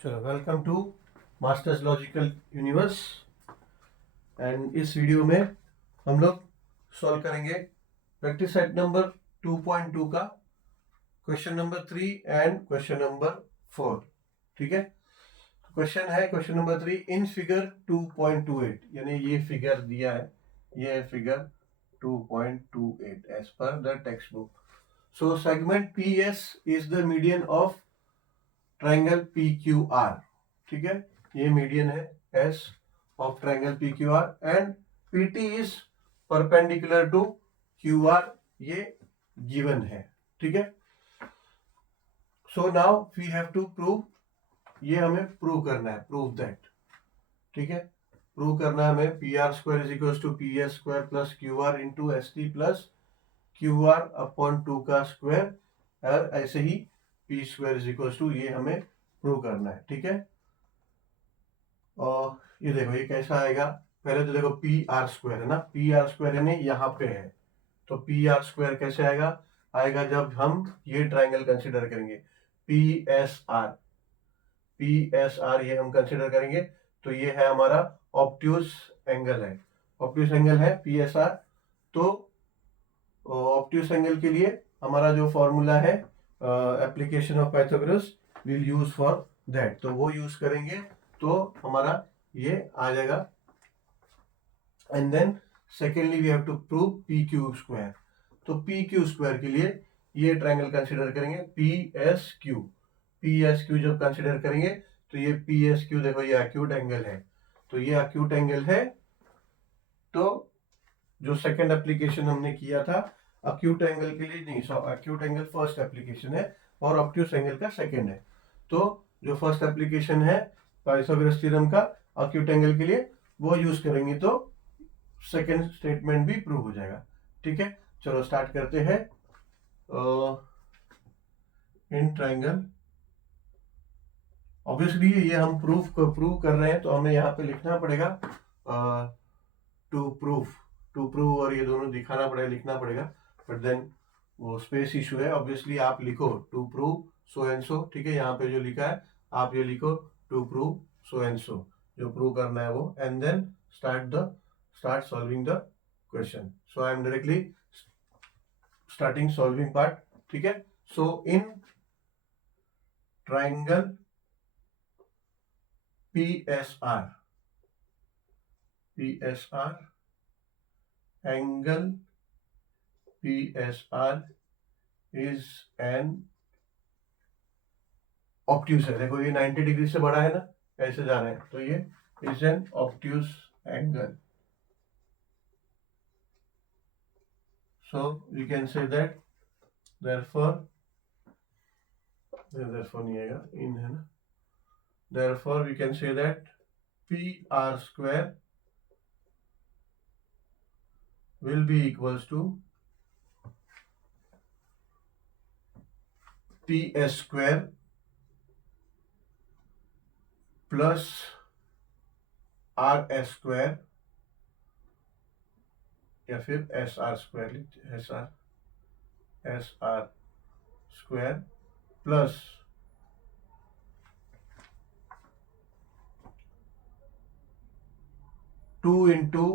चलो, welcome to masters logical universe. And इस video में हम लोग सॉल्व करेंगे प्रैक्टिस सेट नंबर 2.2 का question number 3 and question number 4। ठीक है, क्वेश्चन है क्वेश्चन नंबर 3 इन फिगर 2.28, यानी ये फिगर दिया है, ये है figure 2.28 as per the textbook. So segment P S is the median of triangle P Q R. ठीक है, ये मीडियन है S of triangle P Q R and P T is perpendicular to Q R, ये given है। ठीक है, so now we have to prove, ये हमें प्रूव करना है, प्रूव दैट। ठीक है, प्रूव करना है हमें P R square is equal to P S square plus Q R into S T plus Q R upon 2 का स्क्वायर, और ऐसे ही P square is equal to, ये हमें प्रूव करना है। ठीक है, और ये देखो ये कैसा आएगा, पहले तो देखो पी आर स्क्वायर है ना, पी आर स्क्वायर यानी यहाँ पे है, तो पी आर स्क्वायर कैसे आएगा, आएगा जब हम ये ट्राइंगल कंसिडर करेंगे P S R, P S R ये हम कंसिडर करेंगे, तो ये है हमारा ऑब्ट्यूज एंगल है, ऑब्ट्यूज एंगल है पी एस आर। तो ऑब्ट्यूज एंगल के लिए हमारा जो फॉर्मूला है application of Pythagoras will use for that, तो वो यूज करेंगे तो हमारा ये आ जाएगा। And then secondly we have to prove P Q square, तो पी क्यू स्क्वायर के लिए ये ट्राइंगल कंसिडर करेंगे P S Q, P S Q जब कंसिडर करेंगे तो ये पी एस क्यू देखो ये एक्यूट एंगल है, तो ये एक्यूट एंगल है। तो जो सेकंड एप्लीकेशन हमने किया था एक्यूट एंगल के लिए, नहीं एक्यूट एंगल फर्स्ट एप्लीकेशन है और ऑब्ट्यूज एंगल का सेकंड है। तो जो फर्स्ट एप्लीकेशन है पाइथागोरस थ्योरम का एक्यूट एंगल के लिए, वो यूज करेंगे तो सेकंड स्टेटमेंट भी प्रूव हो जाएगा। ठीक है, चलो स्टार्ट करते हैं। इन ट्राइंगल, ऑब्वियसली ये हम प्रूव कर रहे हैं, तो हमें यहाँ पे लिखना पड़ेगा टू प्रूव और ये दोनों दिखाना पड़ेगा, लिखना पड़ेगा, बट देन वो स्पेस इशू है। ऑब्वियसली आप लिखो to prove so and so, ठीक है, यहाँ पे जो लिखा है आप ये लिखो to prove so and so, जो प्रूव करना है वो, and then start solving the question. So I am directly starting solving part. ठीक है, so in triangle PSR angle PSR is an obtuse है, देखो ये 90 डिग्री से बड़ा है ना, ऐसे जा रहे हैं, तो ये is an obtuse angle. So we can say that therefore नहीं आएगा, in है ना, therefore we can say that PR square will be equals to PS square plus RS square, या फिर SR square, SR square plus two into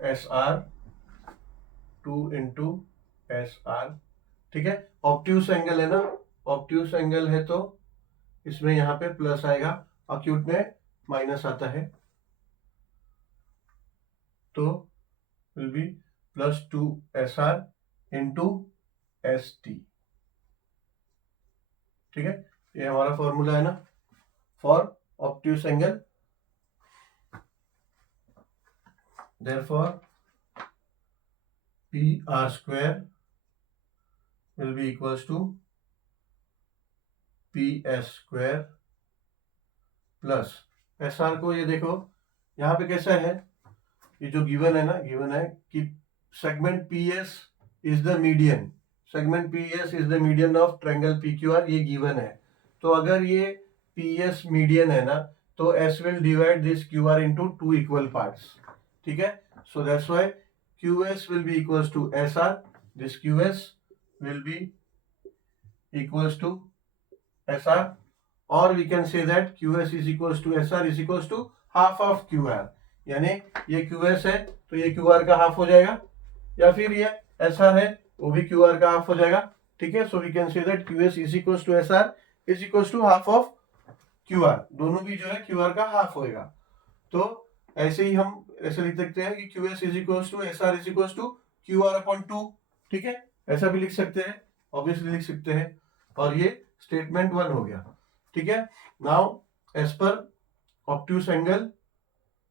SR, ठीक है। Obtuse angle है ना, ऑब्ट्यूस एंगल है तो इसमें यहाँ पे प्लस आएगा, एक्यूट में माइनस आता है, तो will be plus 2SR into ST। ठीक है, ये हमारा फॉर्मूला है ना for obtuse angle. Therefore PR square will be equals to PS square plus SR को, ये देखो यहाँ पे कैसा है, ये जो गिवन है ना, गिवन है कि segment PS is the median, segment PS is the median of triangle PQR, ये गिवन है। तो अगर ये PS मीडियन है ना, तो S will divide this QR into two equal parts. ठीक है, so that's why QS will be equals to SR, this QS will be equals to SR, और we can say that QS is equals to SR is equals to half of QR, यानी ये QS है तो ये QR का half हो जाएगा, या फिर ये SR है वो भी QR का हाफ हो जाएगा, ठीक है। So we can say that QS is equals to SR is equals to half of QR, दोनों भी जो है QR का हाफ होएगा। तो ऐसे ही हम ऐसे लिख सकते हैं कि QS is equals to SR is equals to QR upon 2, ठीक है, ऐसा भी लिख सकते हैं, ऑब्वियसली लिख सकते हैं। और ये स्टेटमेंट 1 हो गया, ठीक है। Now as per obtuse angle,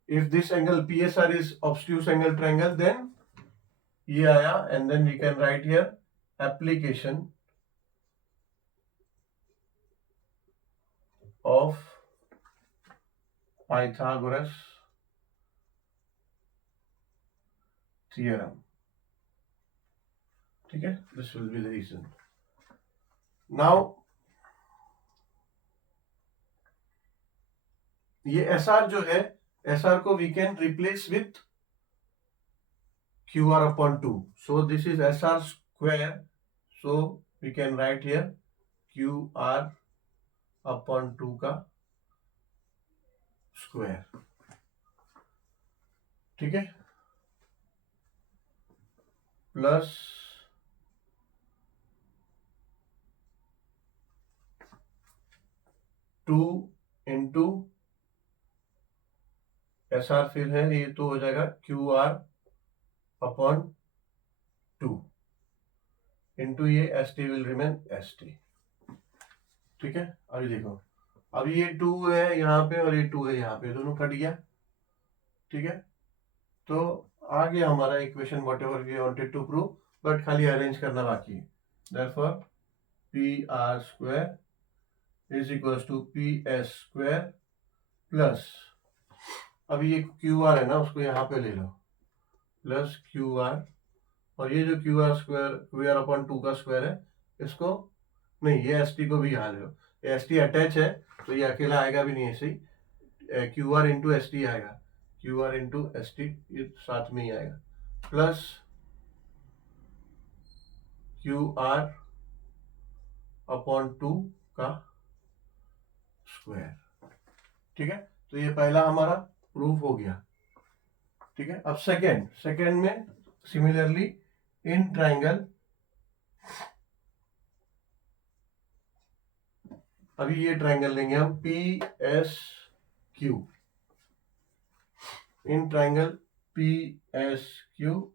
if this angle PSR is obtuse angle triangle, then ये आया, and then we can write here application of Pythagoras theorem, ठीक है, this will be the reason. Now ये SR जो है, SR को we can replace with QR upon 2. So this is SR square. So we can write here QR upon 2 का square, ठीक है, plus 2 into SR फिर है ये तो हो जाएगा QR अपॉन 2 इंटू ये ST विल रिमेन ST, ठीक है। अभी देखो, अभी ये 2 है यहाँ पे और ये 2 है यहाँ पे, दोनों कट गया, ठीक है। तो आ गया हमारा equation whatever we wanted to prove, but खाली अरेंज करना बाकी है। Therefore PR square is equals to PS square plus, अभी ये QR है ना उसको यहाँ पे ले लो, प्लस QR, और ये जो QR स्क्वायर QR अपॉन 2 का स्क्वायर है इसको नहीं, ये ST को भी यहाँ ले लो, ST अटैच है तो ये अकेला आएगा भी नहीं, ऐसे ही QR इंटू ST आएगा, QR इंटू ST ये साथ में ही आएगा, प्लस QR अपॉन 2 का स्क्वायर, ठीक है। तो ये पहला हमारा प्रूफ हो गया, ठीक है। अब सेकेंड में सिमिलरली इन ट्राइंगल, अभी ये ट्राइंगल लेंगे हम PSQ, in triangle PSQ,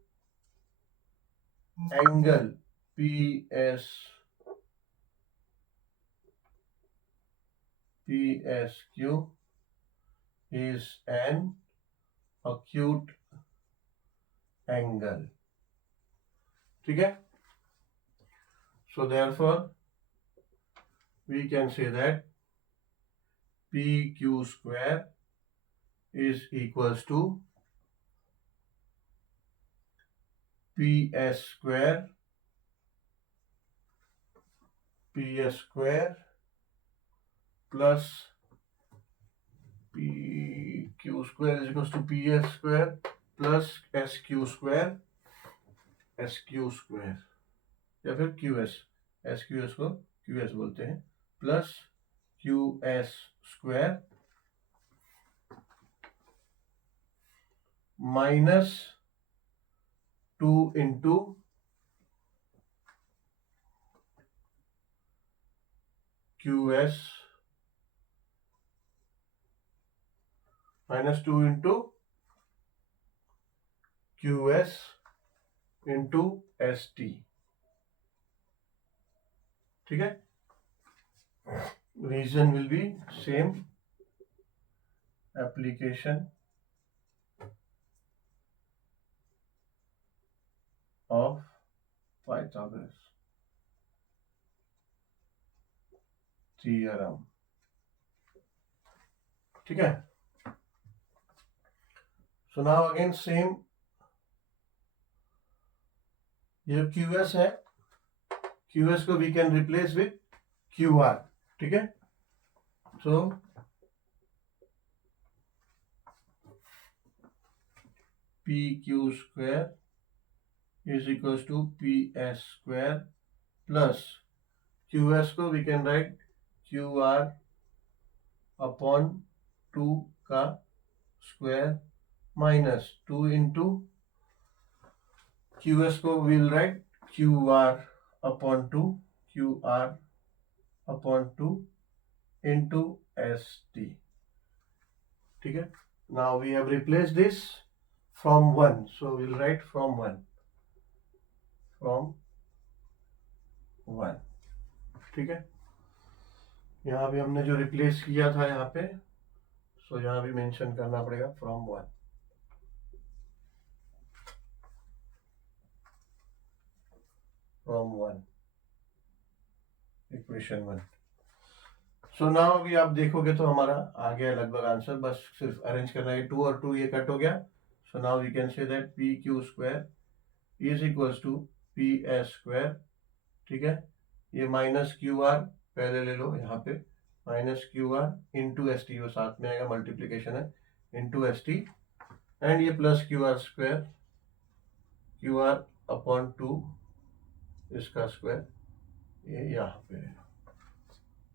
angle PSQ is an acute angle, ठीक है। So therefore we can say that PQ square is equals to PS square plus PQ square is equals to PS square plus SQ square या फिर QS, SQS को QS बोलते हैं, plus QS square minus 2 into QS minus 2 into QS into ST, ठीक है। Reason will be same, application of Pythagoras theorem, ठीक है। So now again same, ये जो QS है, QS को we can replace with QR, ठीक है। So PQ square is equals to PS square plus QS को we can write QR upon 2 का स्क्वायर माइनस 2 इंटू QS को will write QR upon 2 QR upon 2 into ST. ठीक है. Now we have replaced this from 1, so we'll write from 1. ठीक है. यहाँ भी हमने जो रिप्लेस किया था यहाँ पे, सो यहाँ भी मेंशन करना पड़ेगा फ्रॉम 1. इक्वेशन 1. सो नाउ अभी आप देखोगे तो हमारा आ गया लगभग आंसर, बस सिर्फ अरेंज करना है. 2 और 2 ये कट हो गया. So now we can say that P Q square is equals to P S square. ठीक है. ये माइनस क्यू आर पहले ले लो यहाँ पे, minus Q R into S T, वो साथ में आएगा, मल्टीप्लीकेशन है, इंटू एस टी. एंड ये plus Q are square, Q R upon 2 इसका स्क्वायर, ये यहाँ पे है.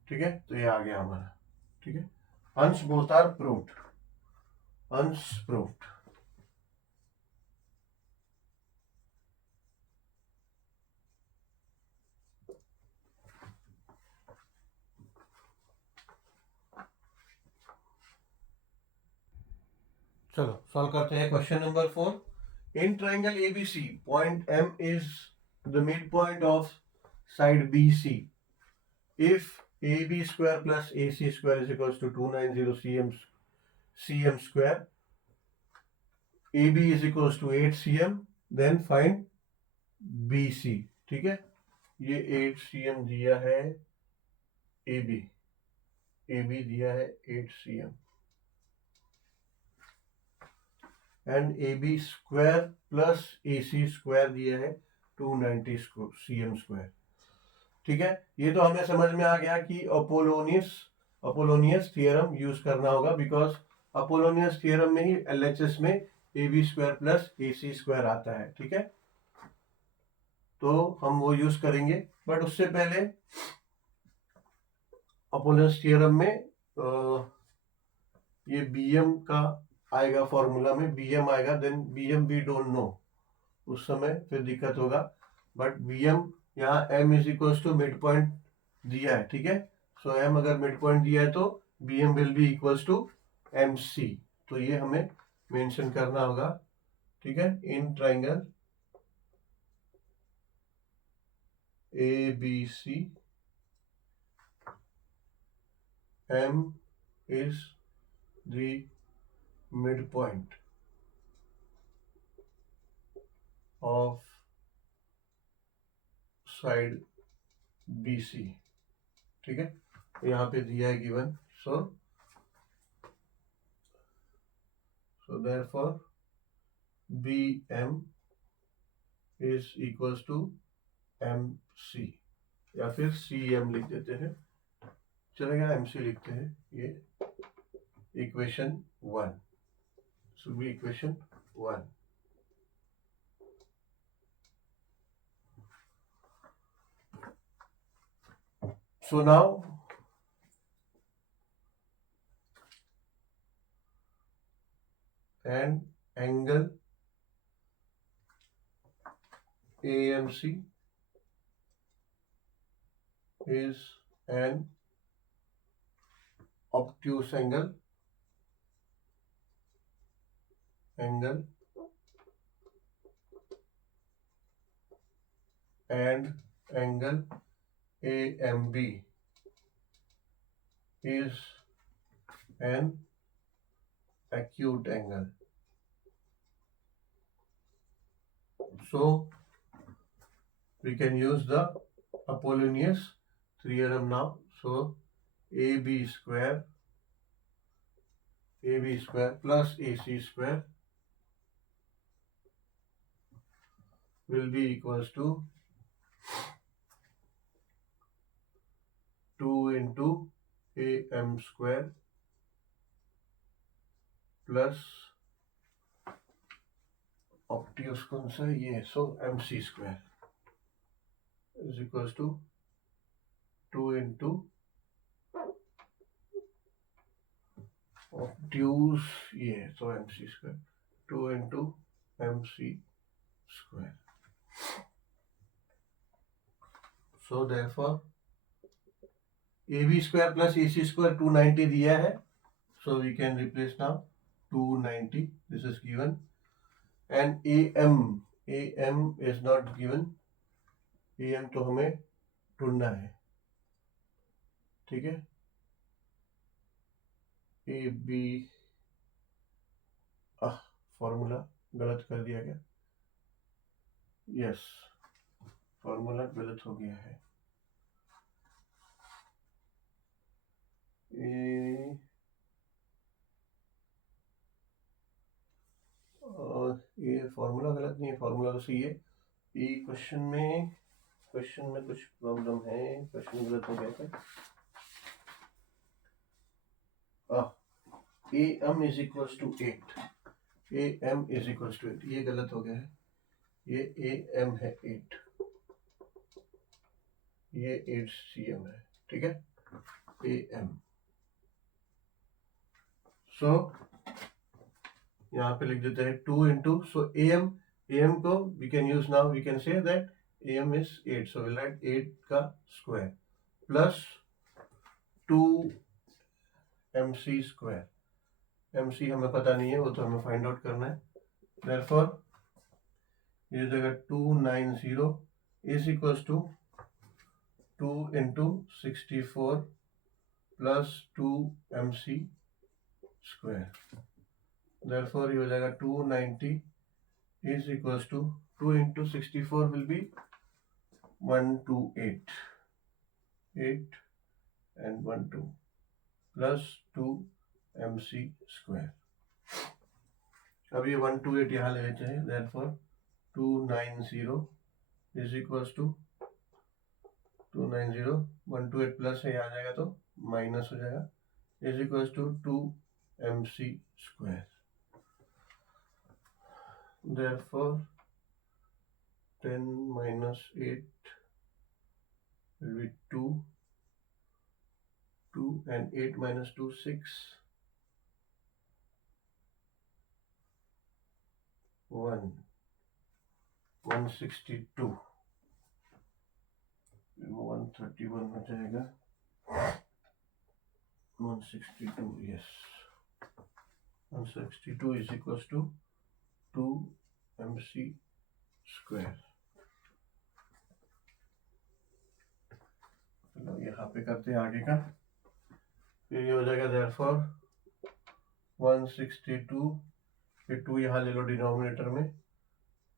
ठीक है. तो ये आ गया हमारा. ठीक है. हंस बोथ आर प्रूव्ड. हंस प्रूव्ड. चलो सॉल्व करते हैं. Question number 4. In triangle ABC, point M is the mid point of side BC. If AB square plus AC square is equals to 290 cm square, AB is equals to 8 cm, then find BC. ठीक है. ये 8 cm दिया है, AB दिया है 8 cm, and AB square plus AC square दिया है 290 cm square. ठीक है. ये तो हमें समझ में आ गया कि अपोलोनियस थियरम यूज करना होगा, बिकॉज अपोलोनियस थियरम में ही LHS में AB square plus AC square आता है. ठीक है. तो हम वो यूज करेंगे, बट उससे पहले अपोलोनियस थियरम में ये BM का आएगा, फॉर्मूला में BM आएगा, then BM we don't know, उस समय फिर दिक्कत होगा. बट BM यहाँ M is equals to mid point दिया है. ठीक है. सो M अगर मिड पॉइंट दिया है तो BM will be equals to MC. तो ये हमें मेंशन करना होगा. ठीक है. In triangle ABC, M is the midpoint of side BC. ठीक है. यहाँ पे दिया है given. So therefore BM is equals to MC, या फिर CM लिख देते हैं, चलेगा. MC लिखते हैं. ये equation 1 should be equation 1. So now an angle AMC is an obtuse angle and angle AMB is an acute angle. So we can use the Apollonius theorem now. So AB square plus AC square will be equals to 2 into AM square plus obtuse कौन सा है ये, so MC square is equals to 2 into obtuse ये, so mc square 2 into mc square. So therefore ab square plus ac square 290 दिया है, so we can replace now 290, this is given, and am is not given, am तो हमें ढूंढना है, ठीक है. A B, formula गलत कर दिया गया, यस फॉर्मूला गलत हो गया है. ये फॉर्मूला गलत नहीं है, फॉर्मूला तो सही है. ये क्वेश्चन में कुछ प्रॉब्लम है, क्वेश्चन गलत हो गया था. A M is equal to 8, A M is equal to 8, ये गलत हो गया है. ये ए एम है 8, ये 8 सी एम है, ठीक है. ए एम, सो यहाँ पे लिख देते हैं 2 इंटू, सो ए एम को we can use now, we can say that A M is 8, so will write 8 का square plus 2 M C square. M C हमें पता नहीं है, वो तो हमें फाइंड आउट करना है. देयरफॉर ये जगह 290 is equal to 2 into 64 plus 2 M C square. Therefore ये हो जाएगा 290 is equal to 2 into 64 will be 128, 8 and 12 plus 2 M C square. अब ये 128 यहाँ ले लेते हैं. Therefore 290 is equal to 290, 128 plus है, आ जाएगा तो माइनस हो जाएगा, is equal to 2 M C square. Therefore 10 minus 8 will be 2 and 8 minus 2 6, 162, 131 हो जाएगा, 162, yes 162 is equals to 2 mc square. चलो यहाँ पे करते हैं आगे का. फिर ये हो जाएगा देयरफॉर 162, फिर 2 यहाँ ले लो डिनोमिनेटर में,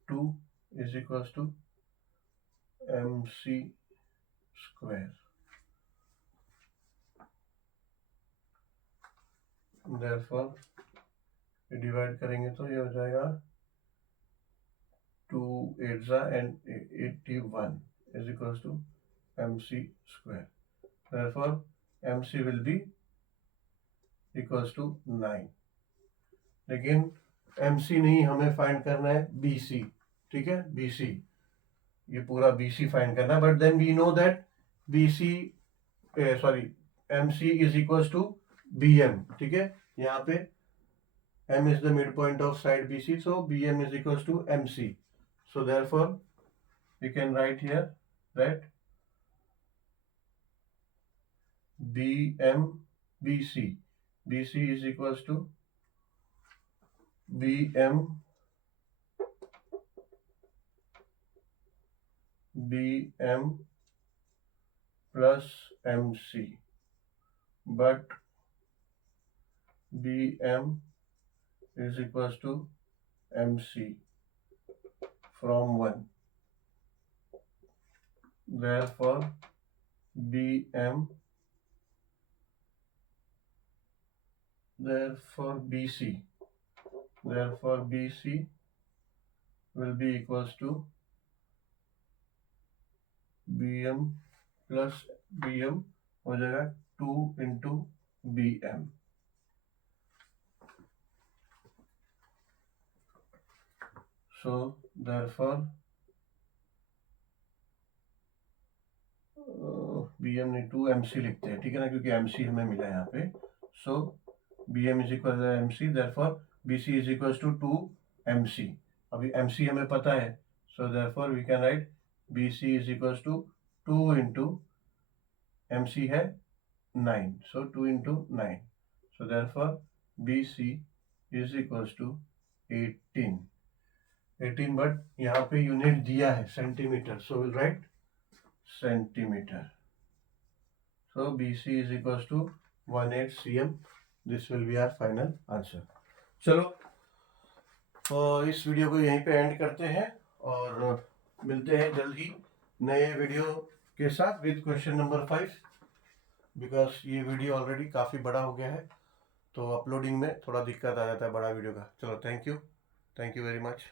2 is equals to M C square. Therefore ये डिवाइड करेंगे तो ये हो जाएगा 2 8 and 81 is equals to mc square. Therefore mc will be equals to 9. लेकिन mc नहीं, हमें फाइंड करना है bc, ठीक है. bc, ये पूरा bc फाइंड करना है, but then we know that bc mc is equals to bm, ठीक है. यहाँ पे m is the midpoint of side bc, so bm is equals to mc. So therefore we can write here that BC is equals to BM plus MC, but BM is equals to MC from 1. Therefore BC will be equals to BM plus BM हो जाएगा 2 into BM. So therefore BM नहीं 2 MC लिखते हैं, ठीक है ना, क्योंकि MC हमें मिला यहाँ पे. So BM is equal MC, therefore BC is equal to 2MC। अभी MC हमें पता है, so therefore we can write BC is equal to 2 into MC है 9, so 2 into 9, so therefore BC is equal to 18, but यहाँ पे unit दिया है centimetre, so will write centimetre. So BC is equals to 18 cm. This will be our final answer. चलो इस video को यहीं पे एंड करते हैं और मिलते हैं जल्द ही नए वीडियो के साथ विद क्वेश्चन नंबर 5, बिकॉज ये वीडियो ऑलरेडी काफ़ी बड़ा हो गया है, तो अपलोडिंग में थोड़ा दिक्कत आ जाता है बड़ा वीडियो का। चलो, थैंक यू वेरी मच।